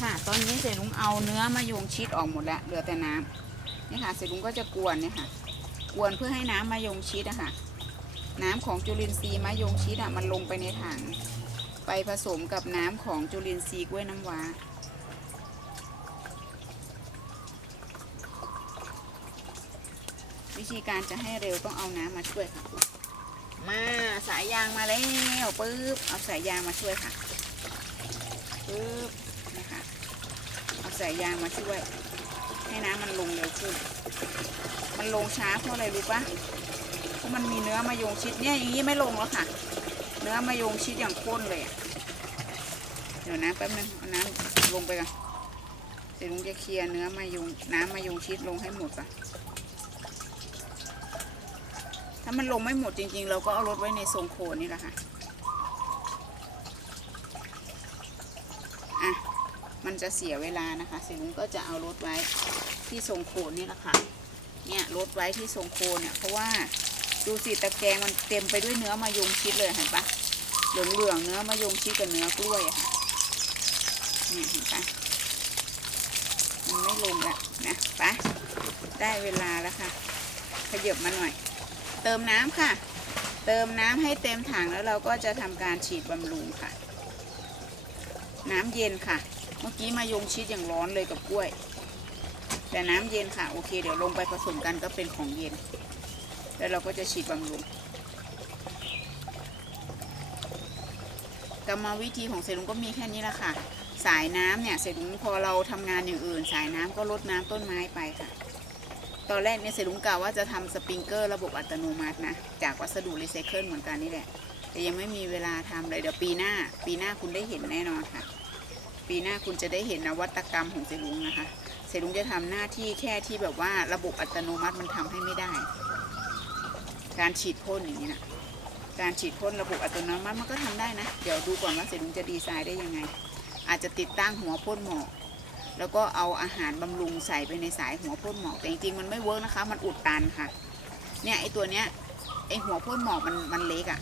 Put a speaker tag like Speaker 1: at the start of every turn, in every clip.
Speaker 1: ค่ะ ตอนนี้เสลุงเอาเนื้อมะยงชิดออกหมดแล้วเหลือแต่น้ำนี่ค่ะเสลุงก็จะกวนเนี่ยค่ะ กวนเพื่อให้น้ำมะยงชิดอะค่ะ น้ำของจุลินทรีย์มะยงชิดอะมันลงไปในถังไปผสมกับน้ำของจุลินทรีย์กล้วยน้ำว้าวิธีการจะให้เร็วต้องเอาน้ำมาช่วยค่ะ มาสายยางมาแล้วปึ๊บเอาสายยางมาช่วยค่ะปึ๊บ สายยางมาช่วย ให้น้ำมันลงเร็วขึ้น มันลงช้าเพราะอะไรรู้ปะเพราะมันมีเนื้อมะยงชิดเนี่ยอย่างนี้ไม่ลงแล้วค่ะ เนื้อมะยงชิดอย่างข้นเลยอะเดี๋ยวนะแป๊บนึงเอาน้ำลงไปก่อนเดี๋ยวลุงจะเคลียร์เนื้อมะยงน้ำมะยงชิดลงให้หมดก่อนถ้ามันลงไม่หมดจริงๆ เราก็เอารถไว้ในทรงโคนนี่แหละค่ะ มัน จะเสียเวลานะคะเสร็จลุงก็จะเอารถไว้ที่ทรงโคนนี่แหละค่ะ เนี่ยรถไว้ที่ทรงโคนเนี่ยเพราะว่าดูสิตะแกรงมันเต็มไปด้วยเนื้อมะยงชิดเลยเห็นปะเหลืองๆเนื้อมะยงชิดกับเนื้อกล้วยอะค่ะเนี่ยเห็นปะมันไม่ลงละนะปะได้เวลาแล้วค่ะ ขยับมาหน่อย เติมน้ำค่ะ เติมน้ำให้เต็มถังแล้วเราก็จะทำการฉีดบำรุงค่ะ น้ำเย็นค่ะ เมื่อกี้มายงชิดอย่างร้อนเลยกับกล้วย แต่น้ำเย็นค่ะ โอเค เดี๋ยวลงไปผสมกันก็เป็นของเย็น แล้วเราก็จะฉีดบำรุงกรรมวิธีของเสรุงก็มีแค่นี้ละค่ะ สายน้ำเนี่ยเสรุงพอเราทำงานอย่างอื่น สายน้ำก็ลดน้ำต้นไม้ไปค่ะ ตอนแรกเนี่ยเสรุงกล่าวว่าจะทำสปริงเกอร์ระบบอัตโนมัตินะ จากวัสดุรีไซเคิลเหมือนกันนี่แหละ แต่ยังไม่มีเวลาทำเลยเดี๋ยวปีหน้า ปีหน้าคุณได้เห็นแน่นอนค่ะ ปีหน้าคุณจะได้เห็นนวัตกรรมของเซรุงนะคะเซรุงจะทำหน้าที่แค่ที่แบบว่าระบบอัตโนมัติมันทำให้ไม่ได้ การฉีดพ่นอย่างนี้นะการฉีดพ่นระบบอัตโนมัติมันก็ทำได้นะ เดี๋ยวดูก่อนว่าเซรุงจะดีไซน์ได้ยังไง อาจจะติดตั้งหัวพ่นหมอกแล้วก็เอาอาหารบำรุงใส่ไปในสายหัวพ่นหมอกแต่จริงๆมันไม่เวิร์กนะคะ มันอุดตันค่ะ เนี่ยไอตัวเนี้ยไอหัวพ่นหมอกมันมันเล็กอะ่ะ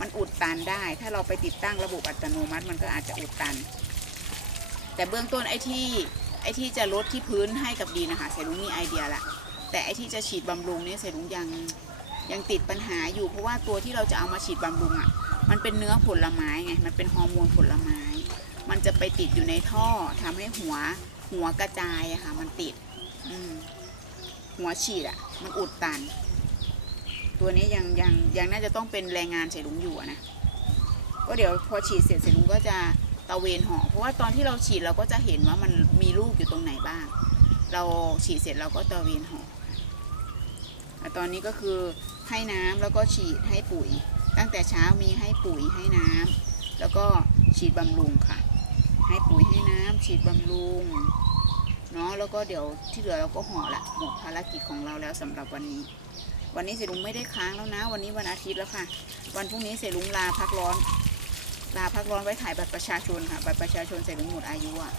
Speaker 1: มันอุดตันได้ ถ้าเราไปติดตั้งระบบอัตโนมัติ มันก็อาจจะอุดตัน แต่เบื้องต้นไอ้ที่ไอ้ที่จะลดที่พื้นให้กับดินนะคะเสรุงมีไอเดียละแต่ไอ้ที่จะฉีดบำรุงเนี่ยเสรุงยังยังติดปัญหาอยู่เพราะว่าตัวที่เราจะเอามาฉีดบำรุงอะ่ะมันเป็นเนื้อผลไม้ไงมันเป็นฮอร์โมนผลไม้ มันจะไปติดอยู่ในท่อทำให้หัวหัวกระจายอะค่ะ มันติดอหัวฉีดอะมันอุดตัน ตัวนี้ยังยังยังน่าจะต้องเป็นแรงงานเสรุงอยู่ะนะก็เดี๋ยวพอฉีดเสร็จเสร็จลุงก็จะ ตะเวนห่อเพราะว่าตอนที่เราฉีดเราก็จะเห็นว่ามันมีลูกอยู่ตรงไหนบ้าง เราฉีดเสร็จเราก็ตะเวนห่อแต่ตอนนี้ก็คือให้น้ำแล้วก็ฉีดให้ปุ๋ย ตั้งแต่เช้ามีให้ปุ๋ยให้น้ำแล้วก็ฉีดบำรุงค่ะ ให้ปุ๋ยให้น้ำฉีดบำรุงเนาะแล้วก็เดี๋ยวที่เหลือเราก็ห่อละหมดภารกิจของเราแล้วสำหรับวันนี้ วันนี้เสลุงไม่ได้ค้างแล้วนะ วันนี้วันอาทิตย์แล้วค่ะ วันพรุ่งนี้เสลุงลาพักร้อน ลาพักร้อนไว้ถ่ายบัตรประชาชนค่ะ บัตรประชาชนเสร็จหมดอายุอะ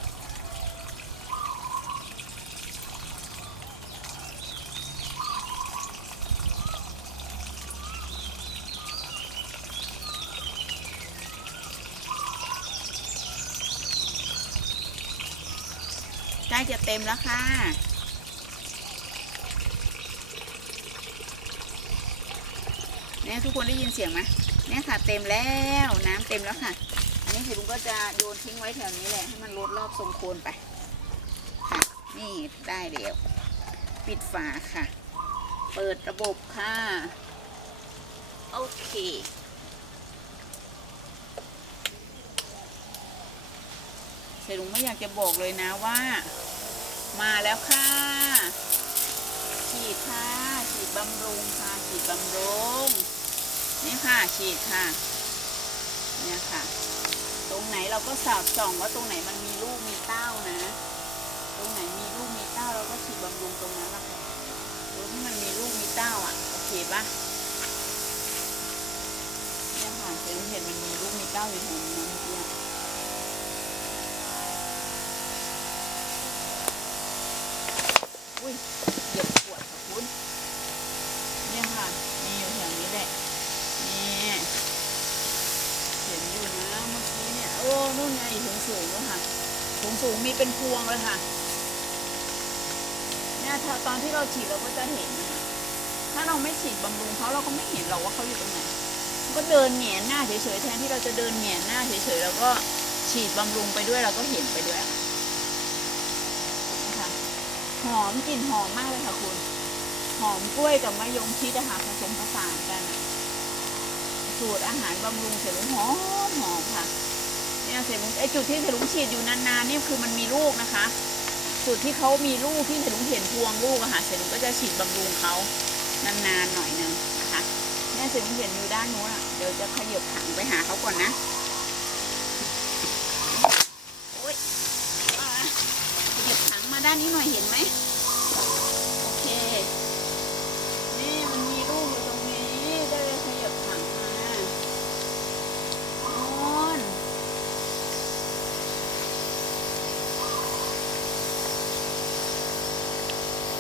Speaker 1: ใกล้จะเต็มแล้วค่ะเนี่ยทุกคนได้ยินเสียงไหม เนี่ยค่ะเต็มแล้วน้ำเต็มแล้วค่ะ อันนี้สิลุงก็จะโยนทิ้งไว้แถวนี้แหละให้มันลดรอบทรงโคนไปค่ะนี่ได้เดี๋ยวปิดฝาค่ะ เปิดระบบค่ะ โอเคเสลุงไม่อยากจะบอกเลยนะว่า มาแล้วค่ะ ฉีดค่ะ ฉีดบำรุงค่ะ ฉีดบำรุง นี่ค่ะฉีดค่ะ เนี่ยค่ะ ตรงไหนเราก็สอดส่องว่าตรงไหนมันมีลูกมีเต้านะ ตรงไหนมีลูกมีเต้าเราก็ฉีดบำรุงตรงนั้นละค่ะตรงที่มันมีลูกมีเต้าอะโอเคปะเนี่ยค่ะเห็นเห็นมันมีลูกมีเต้าอยู่แถวนี้นะเมื่อกี้อะอุ้ยเหยียบขวดค่ะคุณเนี่ยค่ะ มีอยู่แถวนี้แหละ นี่เห็นอยู่นะเมื่อกี้เนี่ย โอ้นู่น ไงถึงสูงแล้วค่ะสูงสูงมีเป็นพวงเลยค่ะเนี่ยตอนที่เราฉีดเราก็จะเห็นนะคะ ถ้าเราไม่ฉีดบำรุงเขาเราก็ไม่เห็นหรอกว่าเขาอยู่ตรงไหนก็เดินแหงนหน้าเฉยๆแทนที่เราจะเดินแหงนหน้าเฉยๆแล้วก็ฉีดบำรุงไปด้วยเราก็เห็นไปด้วยค่ะหอมกลิ่นหอมมากเลยค่ะคุณ หอมกล้วยกับมะยงชิดอะค่ะผสมผสานกัน สูตรอาหารบำรุงเสร็จลุงหอมหอมค่ะ เนี่ยเสร็จลุงไอจุดที่เสร็จลุงฉีดอยู่นานๆเนี่ยคือมันมีลูกนะคะ จุดที่เขามีลูกที่เสร็จลุงเห็นพวงลูกอะค่ะเสร็จลุงก็จะฉีดบำรุงเขานานๆหน่อยนึงนะคะเนี่ยเสร็จลุงเห็นอยู่ด้านนู้นอะเดี๋ยวจะขยับถังไปหาเขาก่อนนะโอ๊ยขยับถังมาด้านนี้หน่อยเห็นไหมโอเค นี่มันมีลูกอยู่ตรงนี้ก็เลยขยับถังมาโน่น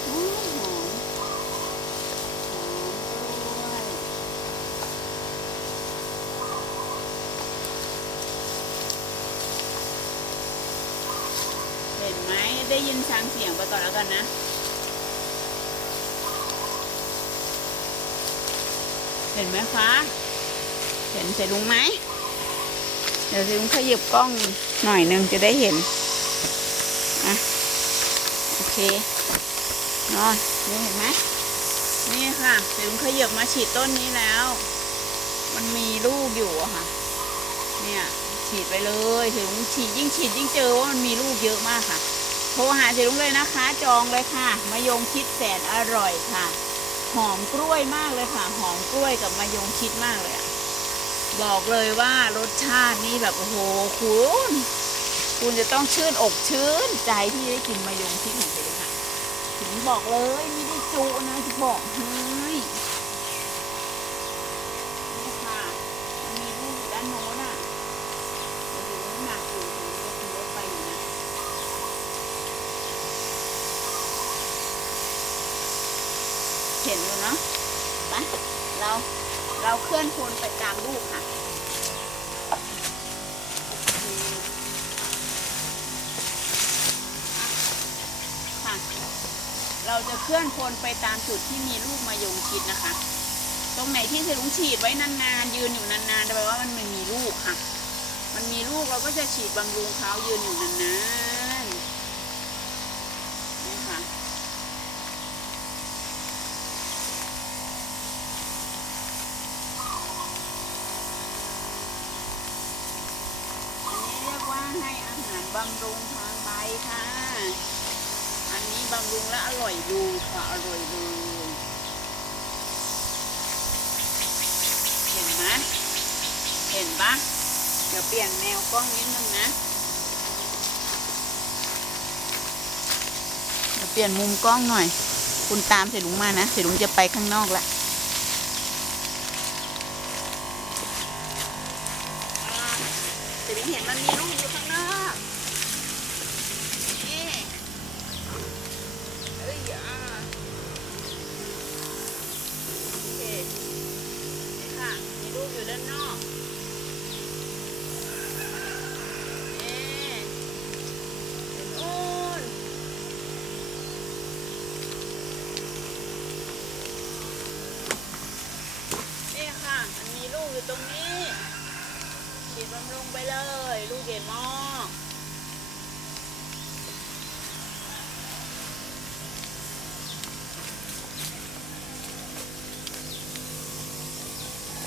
Speaker 1: หอมหอมหอมกล้วยเห็น ได้ยินช้างเสียงไปก่อนแล้วกันนะเห็นไหมคะเห็นเสร็จลุงไหมเดี๋ยวเสลุงขยับกล้องหน่อยหนึงจะได้เห็นอะโอเคนอนนี่เห็นไหมนี่ค่ะเสลุงขยับมาฉีดต้นนี้แล้ว มันมีลูกอยู่อะค่ะ เนี่ยฉีดไปเลยเสร็จลุงฉีดยิ่งฉีดยิ่งเจอว่ามันมีลูกเยอะมากค่ะ โทรหาเสร็จลุงเลยนะคะ จองเลยค่ะมะยงชิดแสนอร่อยค่ะ หอมกล้วยมากเลยค่ะ หอมกล้วยกับมะยงชิดมากเลยอะบอกเลยว่ารสชาตินี่แบบโอ้โหคุณคุณจะต้องชื่นอกชื่นใจที่ได้กินมะยงชิดของเธอค่ะถึงบอกเลยไม่ได้จุนะที่บอกเฮ้ยนี่ค่ะมันมีลูกอยู่ด้านโน้นอะเดี๋ยวถึงหนักอยู่ถึงรถรถไปอยู่นะ เห็นอยู่เนาะไปเราเราเคลื่อนพลไปตามลูกค่ะค่ะ เราจะเคลื่อนพลไปตามจุดที่มีลูกมายงชิดนะคะ ตรงไหนที่เสลุงฉีดไว้นานๆยืนอยู่นานๆแปลว่ามันไม่มีลูกค่ะ มันมีลูกเราก็จะฉีดบำรุงเขายืนอยู่นานๆนี่ค่ะ อันนี้เรียกว่าให้อาหารบำรุงทางใบค่ะ อันนี้บำรุงและอร่อยดูค่ะอร่อยเลยเห็นไหมเห็นปะเดี๋ยวเปลี่ยนแนวกล้องนิดนึงนะ เดี๋ยวเปลี่ยนมุมกล้องหน่อย คุณตามเสร็จลุงมานะเสร็จลุงจะไปข้างนอกละเดี๋ยวเห็นมันมีลูกอยู่ข้างนอกนี่เอ้ยอ่าโอเคนี่ค่ะ มีลูกอยู่ด้านนอกนี่เห็นโอ้นนี่ค่ะ มันมีลูก อยู่ตรงนี้ฉีดบำรุงไปเลย ลูกเกมอ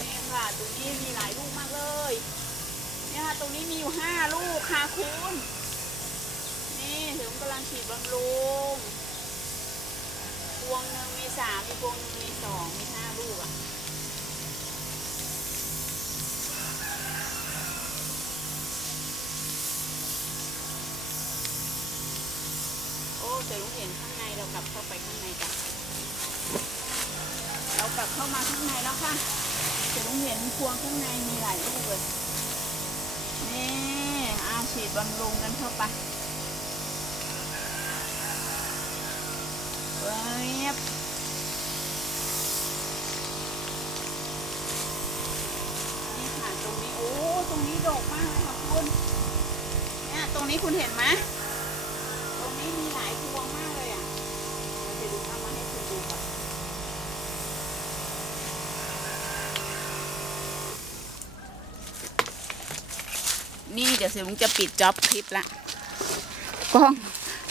Speaker 1: นี่ค่ะตรงนี้มีหลายลูกมากเลย เนี่ยค่ะตรงนี้มีอยู่ห้าลูกค่ะคุณ นี่ถึงกำลังฉีดบำรุงพวงหนึ่งมีสามมีพวงหนึ่งมีสองมีห้าลูกอะ โอ้แต่ลุงเห็นข้างในเรากลับเข้าไปข้างในกันเรากลับเข้ามาข้างในแล้วค่ะแต่ลุงเห็นพวงข้างในมีหลายลูกเลยนี่อาฉีดบำรุงกันเข้าไปเว็บนี่ค่ะตรงนี้โอ้ตรงนี้ดกมากเลยค่ะคุณเนี่ยตรงนี้คุณเห็นไหมตรงนี้มีหลายพวงมากเลยอะเดี๋ยวเสร็จลุงเอามาให้คุณดูก่อน นี่เดี๋ยวเสร็จลุงจะปิดจ็อบคลิปละกล้อง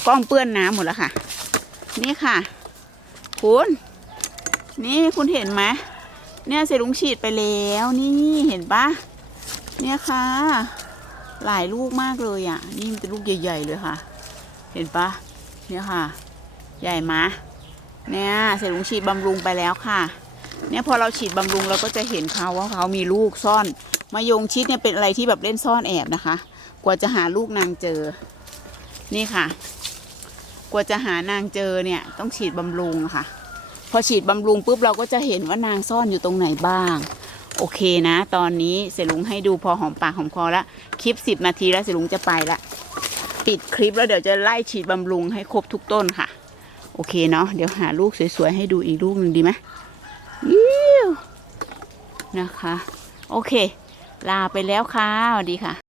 Speaker 1: กล้องเปื้อนน้ำหมดแล้วค่ะ นี่ค่ะ คุณ นี่คุณเห็นไหมเนี่ยเสร็จลุงฉีดไปแล้วนี่เห็นปะเนี่ยค่ะ หลายลูกมากเลยอะ นี่มันเป็นลูกใหญ่ ๆ เลยค่ะ เห็นปะเนี่ยค่ะ ใหญ่มะเนี่ยเสร็จลุงฉีดบำรุงไปแล้วค่ะ เนี่ยพอเราฉีดบำรุงเราก็จะเห็นเขาว่าเขามีลูกซ่อน มายงชิดเนี่ยเป็นอะไรที่แบบเล่นซ่อนแอบนะคะ กว่าจะหาลูกนางเจอ นี่ค่ะ กว่าจะหานางเจอเนี่ยต้องฉีดบำรุงะค่ะ พอฉีดบำรุงปุ๊บเราก็จะเห็นว่านางซ่อนอยู่ตรงไหนบ้าง โอเคนะ ตอนนี้เสลุงให้ดูพอหอมปากหอมคอล้วคลิปสิบนาทีแล้วเสลุงจะไปละปิดคลิปแล้วเดี๋ยวจะไล่ฉีดบำรุงให้ครบทุกต้นค่ะ โอเคเนาะเดี๋ยวหาลูกสวยๆให้ดูอีกลูกหนึ่งดีไหมยิ้วนะคะ โอเค ลาไปแล้วค่ะสวัสดีค่ะ